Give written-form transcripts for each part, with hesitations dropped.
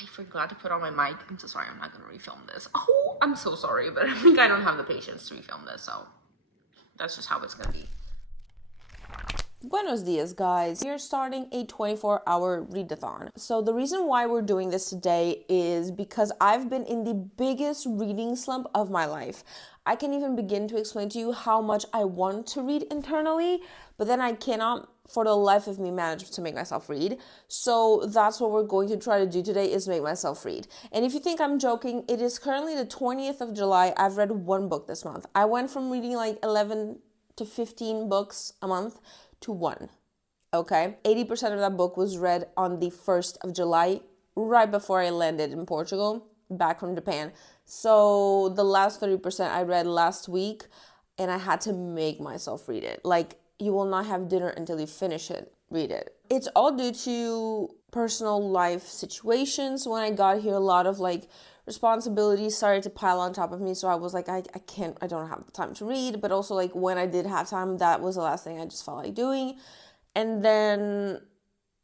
I forgot to put on my mic. I'm so sorry, I'm not gonna refilm this. Oh, I'm so sorry, but I think I don't have the patience to refilm this, so that's just how it's gonna be. Buenos dias, guys. We are starting a 24-hour readathon. So the reason why we're doing this today is because I've been in the biggest reading slump of my life. I can't even begin to explain to you how much I want to read internally, but then I cannot for the life of me manage to make myself read. So that's what we're going to try to do today, is make myself read. And if you think I'm joking, it is currently the 20th of July. I've read one book this month. I went from reading like 11 to 15 books a month to one. Okay, 80% of that book was read on the 1st of July, right before I landed in Portugal, back from Japan. So the last 30% I read last week, and I had to make myself read it. Like, you will not have dinner until you finish it. Read it. It's all due to personal life situations. When I got here, a lot of like responsibilities started to pile on top of me. So I was like, I don't have the time to read. But also, like, when I did have time, that was the last thing I just felt like doing. And then,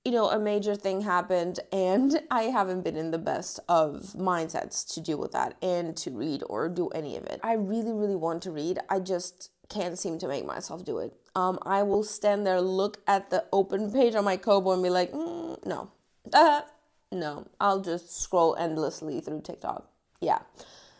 a major thing happened, and I haven't been in the best of mindsets to deal with that and to read or do any of it. I really, really want to read. I just can't seem to make myself do it. I will stand there, look at the open page on my Kobo and be like, no. No, I'll just scroll endlessly through TikTok. Yeah.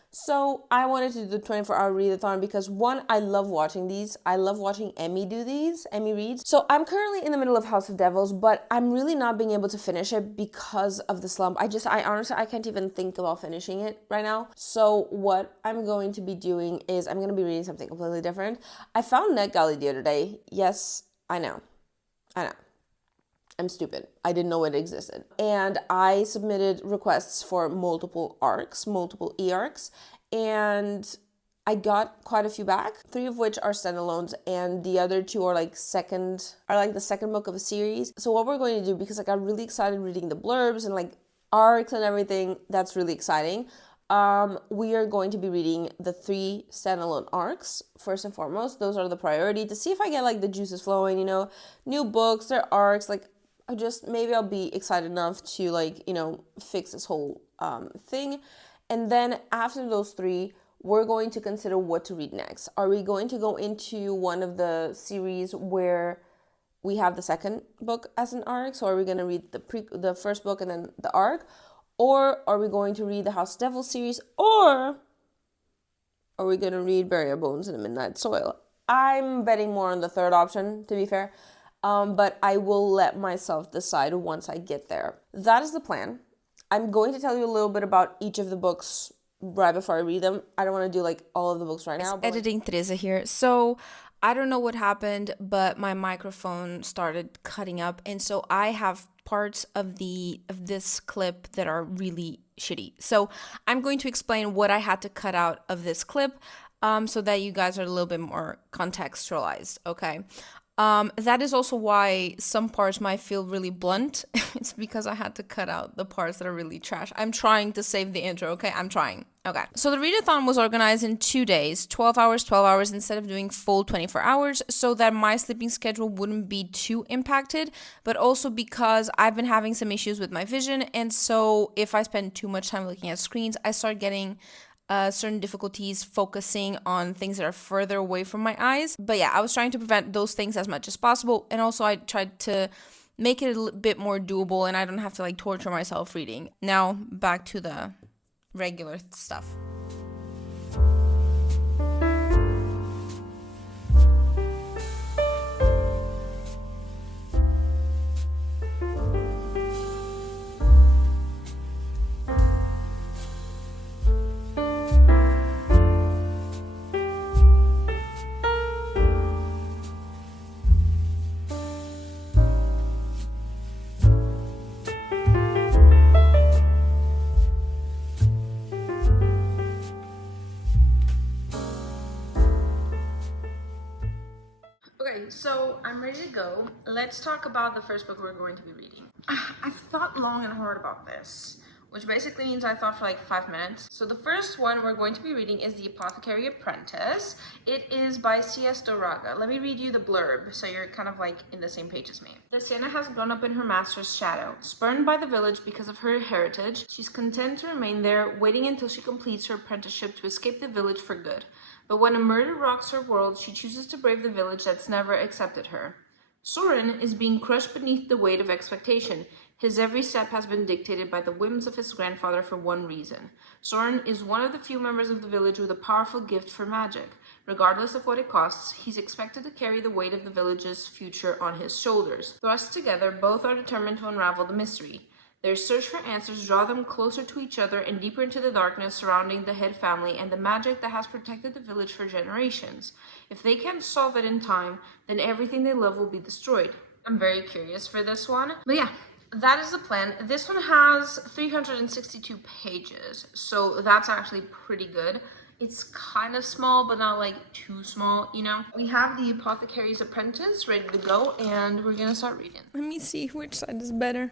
So I wanted to do the 24-hour readathon because, one, I love watching these. I love watching Emmy do these, Emmy reads. So I'm currently in the middle of House of Devils, but I'm really not being able to finish it because of the slump. I honestly, I can't even think about finishing it right now. So what I'm going to be doing is I'm going to be reading something completely different. I found Netgalley the other day. Yes, I know. I'm stupid. I didn't know it existed. And I submitted requests for multiple eARCs, and I got quite a few back, 3 of which are standalones, and the other 2 are like the second book of a series. So what we're going to do, because I got really excited reading the blurbs and like arcs and everything, that's really exciting. We are going to be reading the 3 standalone arcs first and foremost. Those are the priority to see if I get like the juices flowing, new books, their arcs, like maybe I'll be excited enough to fix this whole thing. And then after those 3, we're going to consider what to read next. Are we going to go into one of the series where we have the second book as an arc? So are we going to read the first book and then the arc? Or are we going to read the House of Devils series? Or are we going to read Bury Our Bones in the Midnight Soil? I'm betting more on the third option, to be fair. But I will let myself decide once I get there. That is the plan. I'm going to tell you a little bit about each of the books right before I read them. I don't want to do like all of the books right now. Editing Teresa here. So I don't know what happened, but my microphone started cutting up, and so I have parts of this clip that are really shitty. So I'm going to explain what I had to cut out of this clip, so that you guys are a little bit more contextualized. Okay. That is also why some parts might feel really blunt. It's because I had to cut out the parts that are really trash. I'm trying to save the intro, okay? I'm trying. Okay. So the readathon was organized in 2 days, 12 hours, instead of doing full 24 hours, so that my sleeping schedule wouldn't be too impacted, but also because I've been having some issues with my vision, and so if I spend too much time looking at screens, I start getting certain difficulties focusing on things that are further away from my eyes. But yeah, I was trying to prevent those things as much as possible. And also I tried to make it a bit more doable, and I don't have to like torture myself reading. Now back to the regular stuff. Okay, so I'm ready to go. Let's talk about the first book we're going to be reading. I've thought long and hard about this. which basically means I thought for like 5 minutes. So the first one we're going to be reading is The Apothecary Apprentice. It is by C.S. Doraga. Let me read you the blurb so you're kind of like in the same page as me. The Sienna has grown up in her master's shadow. Spurned by the village because of her heritage, she's content to remain there, waiting until she completes her apprenticeship to escape the village for good. But when a murder rocks her world, she chooses to brave the village that's never accepted her. Soren is being crushed beneath the weight of expectation. His every step has been dictated by the whims of his grandfather for one reason. Soren is one of the few members of the village with a powerful gift for magic. Regardless of what it costs, he's expected to carry the weight of the village's future on his shoulders. Thrust together, both are determined to unravel the mystery. Their search for answers draw them closer to each other and deeper into the darkness surrounding the head family and the magic that has protected the village for generations. If they can't solve it in time, then everything they love will be destroyed. I'm very curious for this one. But yeah, that is the plan. This one has 362 pages, so that's actually pretty good. It's kind of small, but not like too small, you know? We have The Apothecary's Apprentice ready to go, and we're gonna start reading. Let me see which side is better.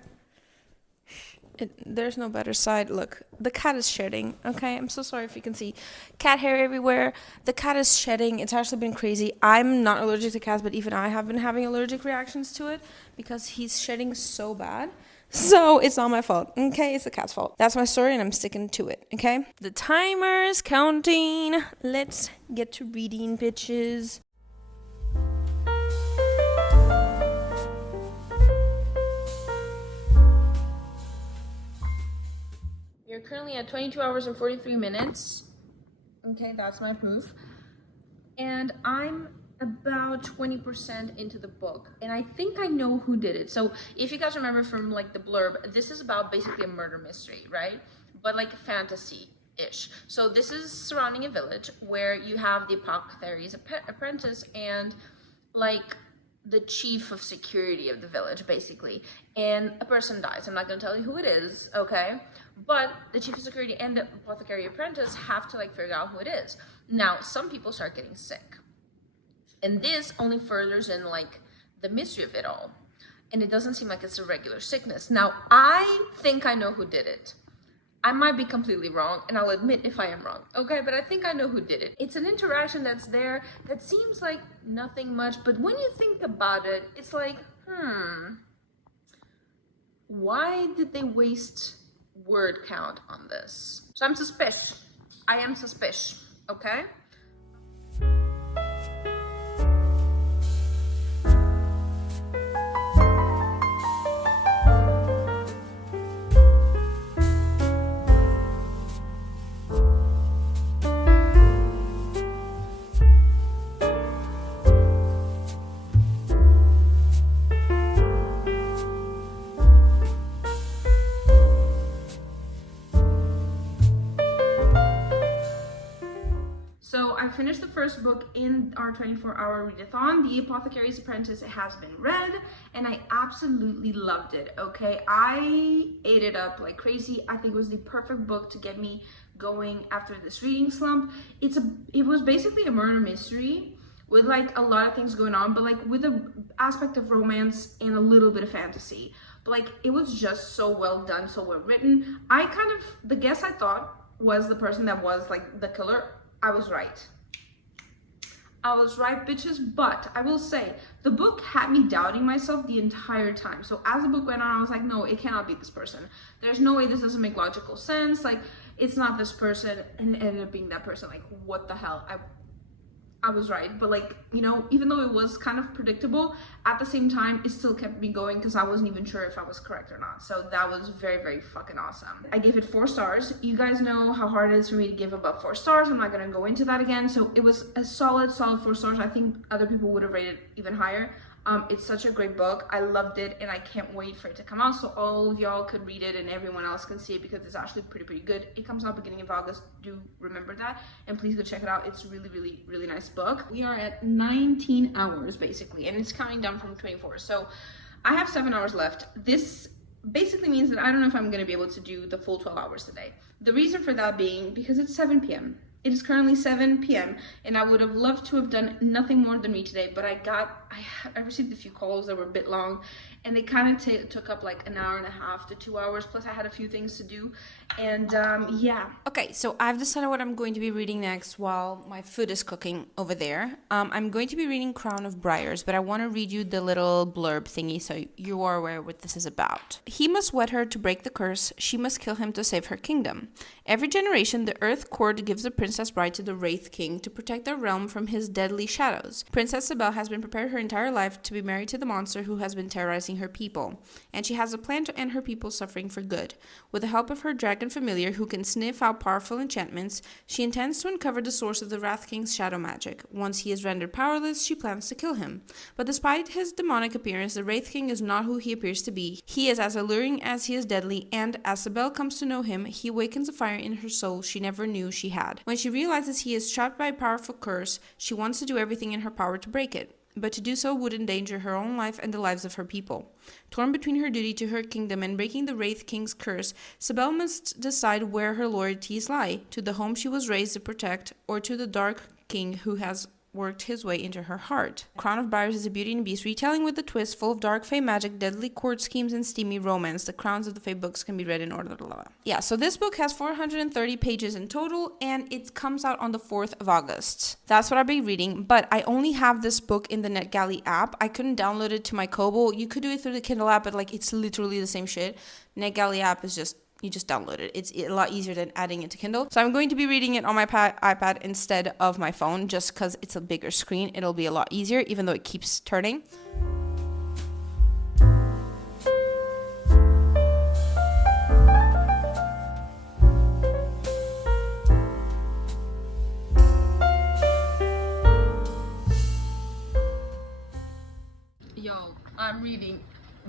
There's no better side. Look, the cat is shedding. Okay, I'm so sorry if you can see cat hair everywhere. The cat is shedding. It's actually been crazy. I'm not allergic to cats, but even I have been having allergic reactions to it because he's shedding so bad. So it's not my fault. Okay, it's the cat's fault. That's my story and I'm sticking to it. Okay, the timer is counting. Let's get to reading, bitches. You're currently at 22 hours and 43 minutes. Okay, that's my proof. And I'm about 20% into the book. And I think I know who did it. So if you guys remember from like the blurb, this is about basically a murder mystery, right? But like fantasy-ish. So this is surrounding a village where you have the apothecary's apprentice and like the chief of security of the village, basically. And a person dies. I'm not going to tell you who it is, okay? But the chief of security and the apothecary apprentice have to like figure out who it is. Now, some people start getting sick. And this only furthers in like the mystery of it all. And it doesn't seem like it's a regular sickness. Now, I think I know who did it. I might be completely wrong, and I'll admit if I am wrong, okay? But I think I know who did it. It's an interaction that's there that seems like nothing much, but when you think about it, it's like, why did they waste word count on this? So I'm suspicious. I am suspicious, okay? I finished the first book in our 24-hour readathon. The Apothecary's Apprentice has been read, and I absolutely loved it, okay? I ate it up like crazy. I think it was the perfect book to get me going after this reading slump. It was basically a murder mystery with like a lot of things going on, but like with an aspect of romance and a little bit of fantasy. But like it was just so well done, so well written. The guess I thought was the person that was like the killer. I was right. I was right, bitches, but I will say, the book had me doubting myself the entire time. So as the book went on, I was like, no, it cannot be this person. There's no way this doesn't make logical sense. Like, it's not this person, and it ended up being that person. Like, what the hell? I was right, but like, you know, even though it was kind of predictable, at the same time, it still kept me going because I wasn't even sure if I was correct or not. So that was very, very fucking awesome. I gave it 4 stars. You guys know how hard it is for me to give above 4 stars. I'm not gonna go into that again. So it was a solid 4 stars. I think other people would have rated even higher. It's such a great book. I loved it, and I can't wait for it to come out so all of y'all could read it and everyone else can see it because it's actually pretty good. It comes out beginning of August. Do remember that, and please go check it out. It's really, really, really nice book. We are at 19 hours basically, and it's counting down from 24. So I have 7 hours left. This basically means that I don't know if I'm going to be able to do the full 12 hours today. The reason for that being because it's 7 p.m. It is currently 7 p.m. and I would have loved to have done nothing more than read today, but I got I received a few calls that were a bit long, and they kind of took up like an hour and a half to 2 hours, plus I had a few things to do, and yeah. Okay, so I've decided what I'm going to be reading next while my food is cooking over there. I'm going to be reading Crown of Briars, but I want to read you the little blurb thingy so you are aware what this is about. He must wed her to break the curse. She must kill him to save her kingdom. Every generation, the Earth Court gives the princess bride to the Wraith King to protect their realm from his deadly shadows. Princess Sibel has been prepared her entire life to be married to the monster who has been terrorizing her people, and she has a plan to end her people's suffering for good. With the help of her dragon familiar who can sniff out powerful enchantments, she intends to uncover the source of the Wrath King's shadow magic. Once he is rendered powerless, she plans to kill him. But despite his demonic appearance, the Wraith King is not who he appears to be. He is as alluring as he is deadly, and as Sibel comes to know him, he awakens a fire in her soul she never knew she had. When she realizes he is trapped by a powerful curse, she wants to do everything in her power to break it. But to do so would endanger her own life and the lives of her people. Torn between her duty to her kingdom and breaking the Wraith King's curse, Sibel must decide where her loyalties lie, to the home she was raised to protect, or to the Dark King who has worked his way into her heart. Crown of Briars is a Beauty and the Beast retelling with a twist full of dark fae magic, deadly court schemes, and steamy romance. The Crowns of the Fae books can be read in order. Yeah, so this book has 430 pages in total, and it comes out on the 4th of August. That's what I'll be reading, but I only have this book in the Netgalley app. I couldn't download it to my Kobo. You could do it through the Kindle app, but like it's literally the same shit. Netgalley app is just, you just download it. It's a lot easier than adding it to Kindle. So I'm going to be reading it on my iPad instead of my phone, just because it's a bigger screen. It'll be a lot easier, even though it keeps turning. Yo, I'm reading.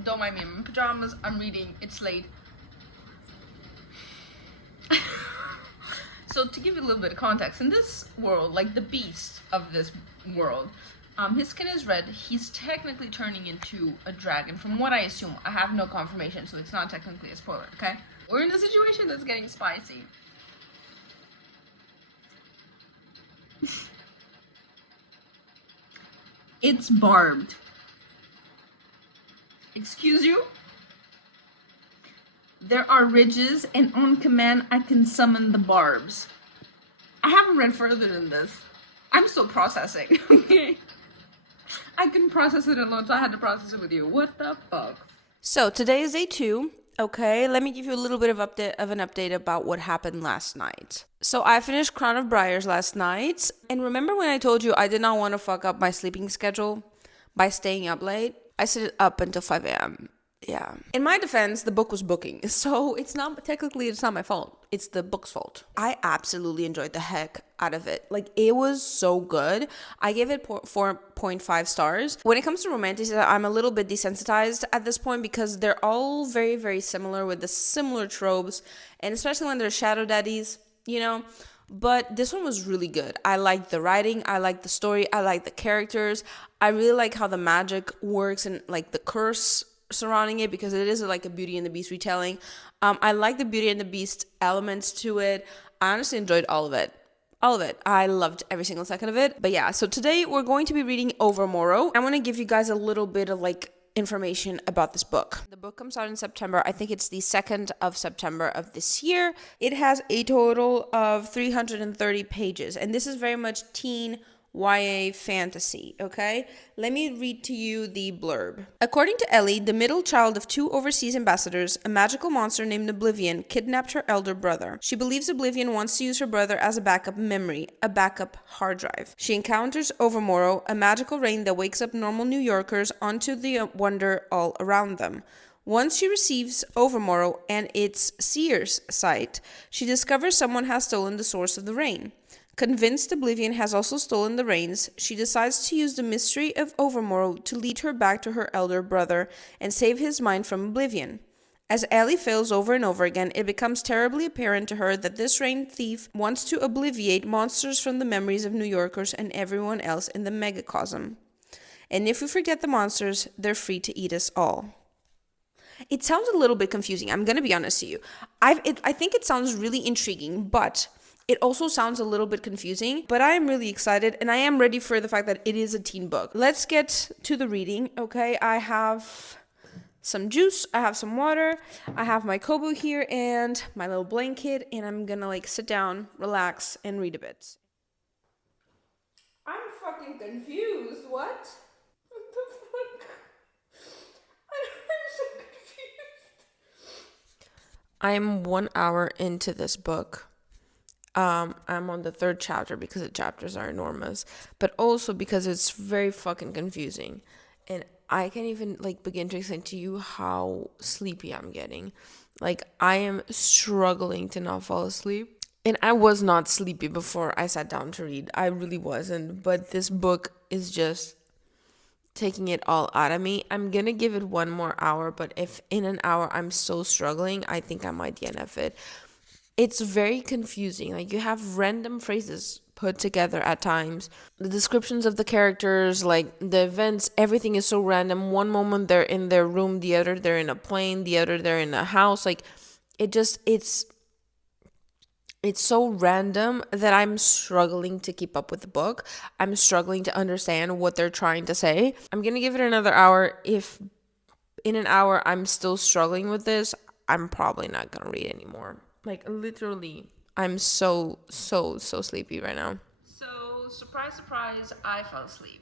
Don't mind me, I'm in pajamas. I'm reading. It's late. So to give you a little bit of context, in this world, like the beast of this world, his skin is red. He's technically turning into a dragon, from what I assume. I have no confirmation, so it's not technically a spoiler, okay? We're in a situation that's getting spicy. It's barbed. Excuse you? There are ridges, and on command, I can summon the barbs. I haven't read further than this. I'm still processing, okay? I couldn't process it alone, so I had to process it with you. What the fuck? So today is day 2. Okay, let me give you a little bit of an update about what happened last night. So I finished Crown of Briars last night, and remember when I told you I did not want to fuck up my sleeping schedule by staying up late? I stayed up until 5 a.m. Yeah. In my defense, the book was booking, so it's not my fault. It's the book's fault. I absolutely enjoyed the heck out of it. Like, it was so good. I gave it 4.5 stars. When it comes to romanticism, I'm a little bit desensitized at this point because they're all very, very similar with the similar tropes, and especially when they're shadow daddies, you know. But this one was really good. I liked the writing, I liked the story, I liked the characters. I really like how the magic works and like the curse surrounding it, because it is like a Beauty and the Beast retelling. I like the Beauty and the Beast elements to it. I honestly enjoyed all of it. I loved every single second of it. But yeah, so today we're going to be reading Overmorrow. I want to give you guys a little bit of like information about this book. The book comes out in September. I think it's the 2nd of September of this year. It has a total of 330 pages, and this is very much teen YA fantasy, okay? Let me read to you the blurb. According to Ellie, the middle child of 2 overseas ambassadors, a magical monster named Oblivion kidnapped her elder brother. She believes Oblivion wants to use her brother as a backup memory, a backup hard drive. She encounters Overmorrow, a magical rain that wakes up normal New Yorkers onto the wonder all around them. Once she receives Overmorrow and its seer's sight, she discovers someone has stolen the source of the rain. Convinced Oblivion has also stolen the reins, she decides to use the mystery of Overmorrow to lead her back to her elder brother and save his mind from Oblivion. As Ellie fails over and over again, it becomes terribly apparent to her that this rain thief wants to obliviate monsters from the memories of New Yorkers and everyone else in the megacosm. And if we forget the monsters, they're free to eat us all. It sounds a little bit confusing, I'm going to be honest with you. I think it sounds really intriguing, but It also sounds a little bit confusing, but I am really excited and I am ready for the fact that it is a teen book. Let's get to the reading, okay? I have some juice, I have some water, I have my kobu here and my little blanket, and I'm gonna like sit down, relax, and read a bit. I'm fucking confused. What? What the fuck? I'm so confused. I'm 1 hour into this book. I'm on the 3rd chapter because the chapters are enormous, but also because it's very fucking confusing. And I can't even like begin to explain to you how sleepy I'm getting. Like, I am struggling to not fall asleep. And I was not sleepy before I sat down to read. I really wasn't. But this book is just taking it all out of me. I'm gonna give it 1 more hour, but if in an hour I'm still struggling, I think I might DNF it. It's very confusing. Like, you have random phrases put together at times. The descriptions of the characters, like the events, everything is so random. One moment they're in their room, the other they're in a plane, the other they're in a house. Like, it's so random that I'm struggling to keep up with the book. I'm struggling to understand what they're trying to say. I'm going to give it another hour. If in an hour I'm still struggling with this, I'm probably not going to read anymore. Like, literally, I'm so sleepy right now. So, surprise, I fell asleep.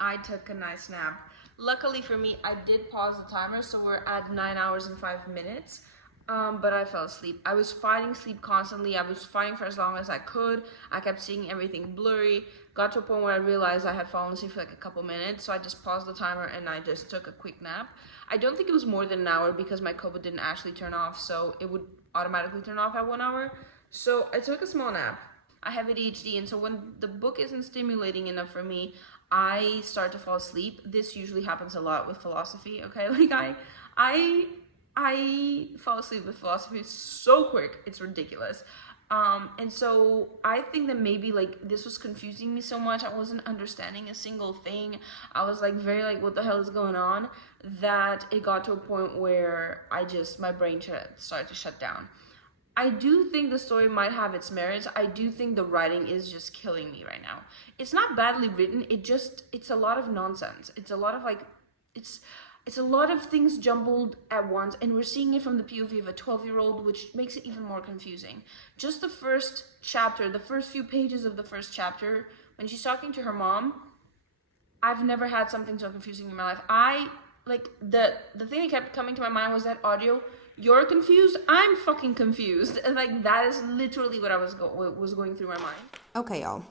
I took a nice nap. Luckily for me, I did pause the timer, so we're at 9 hours and 5 minutes. But I fell asleep. I was fighting sleep constantly. I was fighting for as long as I could. I kept seeing everything blurry. Got to a point where I realized I had fallen asleep for like a couple minutes. So I just paused the timer and I just took a quick nap. I don't think it was more than an hour because my Kobo didn't actually turn off. So it would automatically turn off at 1 hour. So I took a small nap. I have ADHD, and so when the book isn't stimulating enough for me, I start to fall asleep. This usually happens a lot with philosophy, okay? Like, I fall asleep with philosophy so quick, it's ridiculous. And so I think that maybe like this was confusing me so much. I wasn't understanding a single thing. I was like very like, what the hell is going on? That it got to a point where my brain started to shut down. I do think the story might have its merits. I do think the writing is just killing me right now. It's not badly written. It's a lot of nonsense. It's a lot of like, it's a lot of things jumbled at once, and we're seeing it from the POV of a 12-year-old, which makes it even more confusing. Just the first chapter, the first few pages of the first chapter, when she's talking to her mom, I've never had something so confusing in my life. The thing that kept coming to my mind was that audio, you're confused, I'm fucking confused. And like, that is literally what was going through my mind. Okay, y'all.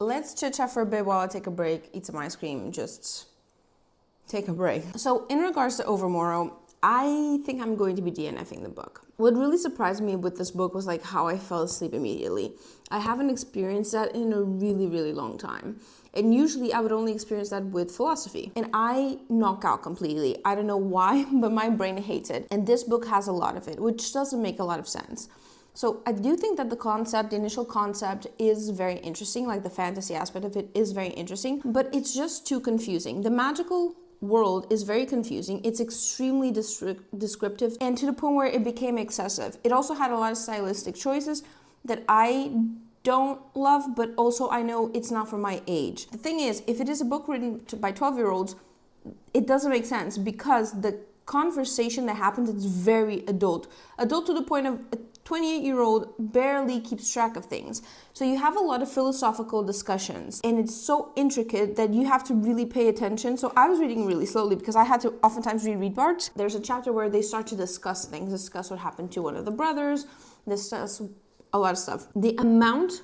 Let's chit-chat for a bit while I take a break, eat some ice cream, just take a break. So in regards to Overmorrow, I think I'm going to be DNFing the book. What really surprised me with this book was like how I fell asleep immediately. I haven't experienced that in a really, really long time. And usually I would only experience that with philosophy. And I knock out completely. I don't know why, but my brain hates it. And this book has a lot of it, which doesn't make a lot of sense. So I do think that the initial concept is very interesting, like the fantasy aspect of it is very interesting, but it's just too confusing. The magical world is very confusing. It's extremely descriptive, and to the point where it became excessive. It also had a lot of stylistic choices that I don't love, but also I know it's not for my age. The thing is, if it is a book written by 12-year-olds, it doesn't make sense because the conversation that happens is very adult to the point of a 28-year-old barely keeps track of things. So you have a lot of philosophical discussions, and it's so intricate that you have to really pay attention. So I was reading really slowly because I had to oftentimes reread parts. There's a chapter where they start to discuss things, discuss what happened to one of the brothers, discuss a lot of stuff. The amount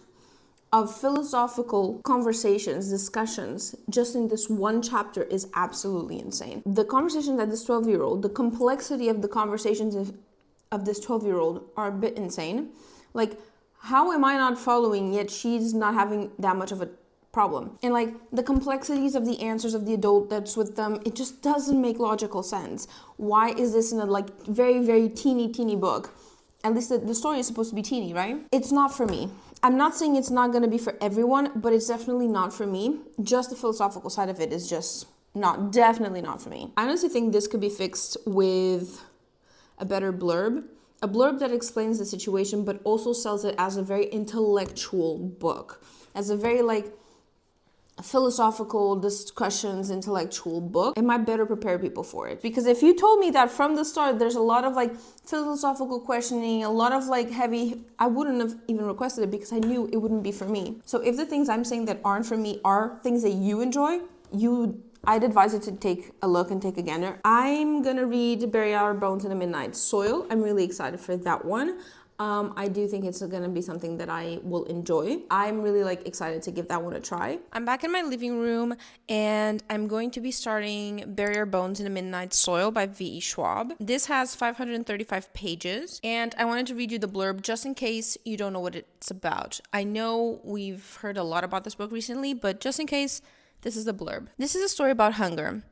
of philosophical conversations, discussions, just in this one chapter is absolutely insane. The conversation that this 12-year-old, the complexity of the conversations of this 12-year-old are a bit insane. Like, how am I not following, yet she's not having that much of a problem? And like, the complexities of the answers of the adult that's with them, it just doesn't make logical sense. Why is this in a like very, very teeny book? At least the story is supposed to be teeny, right? It's not for me. I'm not saying it's not going to be for everyone, but it's definitely not for me. Just the philosophical side of it is just definitely not for me. I honestly think this could be fixed with a better blurb A blurb that explains the situation, but also sells it as a very intellectual book, as a very like philosophical discussions, intellectual book. It might better prepare people for it. Because if you told me that from the start, there's a lot of like philosophical questioning, a lot of like heavy, I wouldn't have even requested it because I knew it wouldn't be for me. So if the things I'm saying that aren't for me are things that you enjoy, I'd advise you to take a look and take a gander. I'm gonna read Bury Our Bones in the Midnight Soil. I'm really excited for that one. I do think it's gonna be something that I will enjoy. I'm really like excited to give that one a try. I'm back in my living room and I'm going to be starting Bury Our Bones in the Midnight Soil by V.E. Schwab. This has 535 pages and I wanted to read you the blurb just in case you don't know what it's about. I know we've heard a lot about this book recently, but just in case, this is the blurb. This is a story about hunger.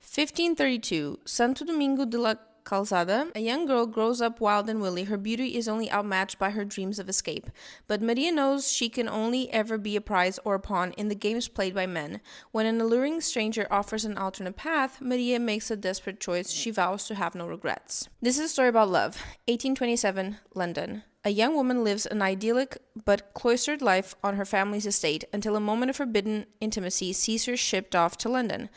1532, Santo Domingo de la Calzada, a young girl grows up wild and willy. Her beauty is only outmatched by her dreams of escape. But Maria knows she can only ever be a prize or a pawn in the games played by men. When an alluring stranger offers an alternate path, Maria makes a desperate choice. She vows to have no regrets. This is a story about love. 1827, London. A young woman lives an idyllic but cloistered life on her family's estate until a moment of forbidden intimacy sees her shipped off to London.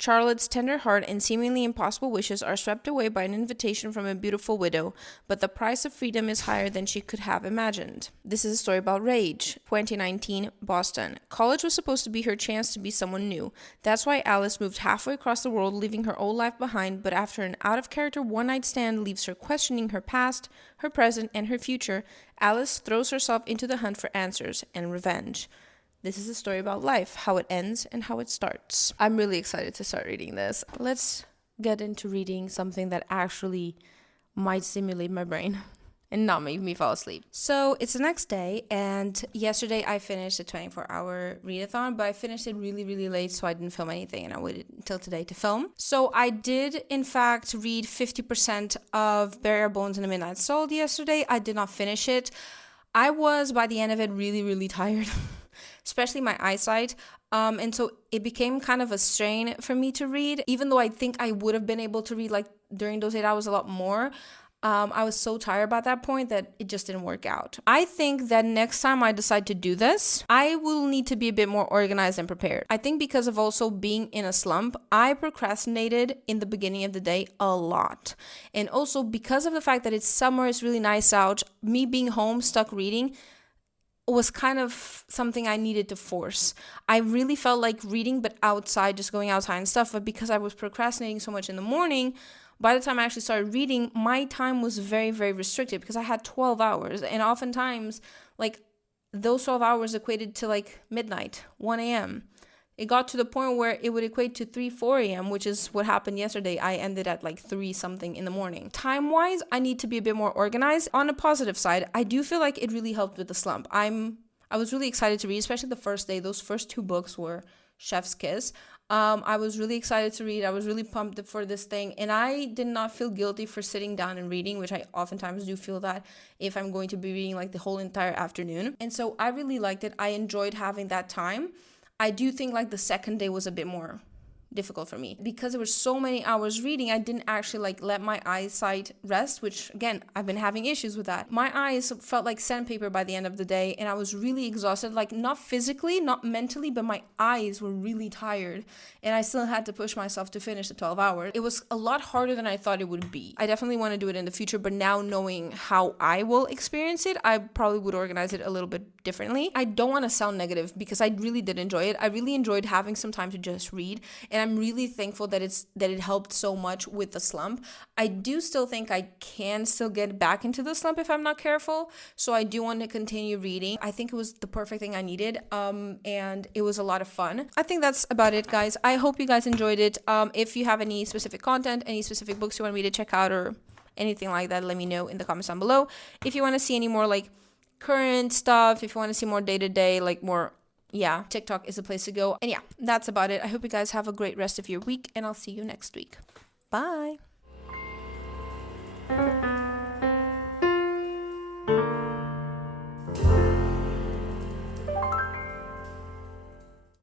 Charlotte's tender heart and seemingly impossible wishes are swept away by an invitation from a beautiful widow, but the price of freedom is higher than she could have imagined. This is a story about rage. 2019, Boston. College was supposed to be her chance to be someone new. That's why Alice moved halfway across the world, leaving her old life behind, but after an out-of-character one-night stand leaves her questioning her past, her present, and her future, Alice throws herself into the hunt for answers and revenge. This is a story about life, how it ends and how it starts. I'm really excited to start reading this. Let's get into reading something that actually might stimulate my brain and not make me fall asleep. So it's the next day, and yesterday I finished a 24-hour readathon, but I finished it really, really late, so I didn't film anything, and I waited until today to film. So I did, in fact, read 50% of Bury Our Bones in the Midnight Soil yesterday. I did not finish it. I was, by the end of it, really, really tired. Especially my eyesight. And so it became kind of a strain for me to read, even though I think I would have been able to read like during those 8 hours a lot more. I was so tired by that point that it just didn't work out. I think that next time I decide to do this, I will need to be a bit more organized and prepared. I think because of also being in a slump, I procrastinated in the beginning of the day a lot. And also because of the fact that it's summer, it's really nice out, me being home stuck reading was kind of something I needed to force. I really felt like reading, but outside, just going outside and stuff. But because I was procrastinating so much in the morning, by the time I actually started reading, my time was very, very restricted because I had 12 hours. And oftentimes, like, those 12 hours equated to like midnight, 1 a.m. It got to the point where it would equate to 3, 4 a.m., which is what happened yesterday. I ended at like 3 something in the morning. Time-wise, I need to be a bit more organized. On a positive side, I do feel like it really helped with the slump. I was really excited to read, especially the first day. Those first 2 books were Chef's Kiss. I was really excited to read. I was really pumped for this thing. And I did not feel guilty for sitting down and reading, which I oftentimes do feel that if I'm going to be reading like the whole entire afternoon. And so I really liked it. I enjoyed having that time. I do think like the second day was a bit more difficult for me because there were so many hours reading. I didn't actually like let my eyesight rest, which again, I've been having issues with that. My eyes felt like sandpaper by the end of the day and I was really exhausted, like not physically, not mentally, but my eyes were really tired and I still had to push myself to finish the 12 hours. It was a lot harder than I thought it would be. I definitely want to do it in the future, but now knowing how I will experience it, I probably would organize it a little bit differently. I don't want to sound negative because I really did enjoy it. I really enjoyed having some time to just read, and I'm really thankful that it helped so much with the slump. I do still think I can still get back into the slump if I'm not careful, so I do want to continue reading. I think it was the perfect thing I needed, and it was a lot of fun. I think that's about it, guys. I hope you guys enjoyed it. If you have any specific content, any specific books you want me to check out or anything like that, let me know in the comments down below. If you want to see any more like current stuff, if you want to see more day-to-day, like more, yeah, TikTok is the place to go. And yeah, that's about it. I hope you guys have a great rest of your week, and I'll see you next week. Bye.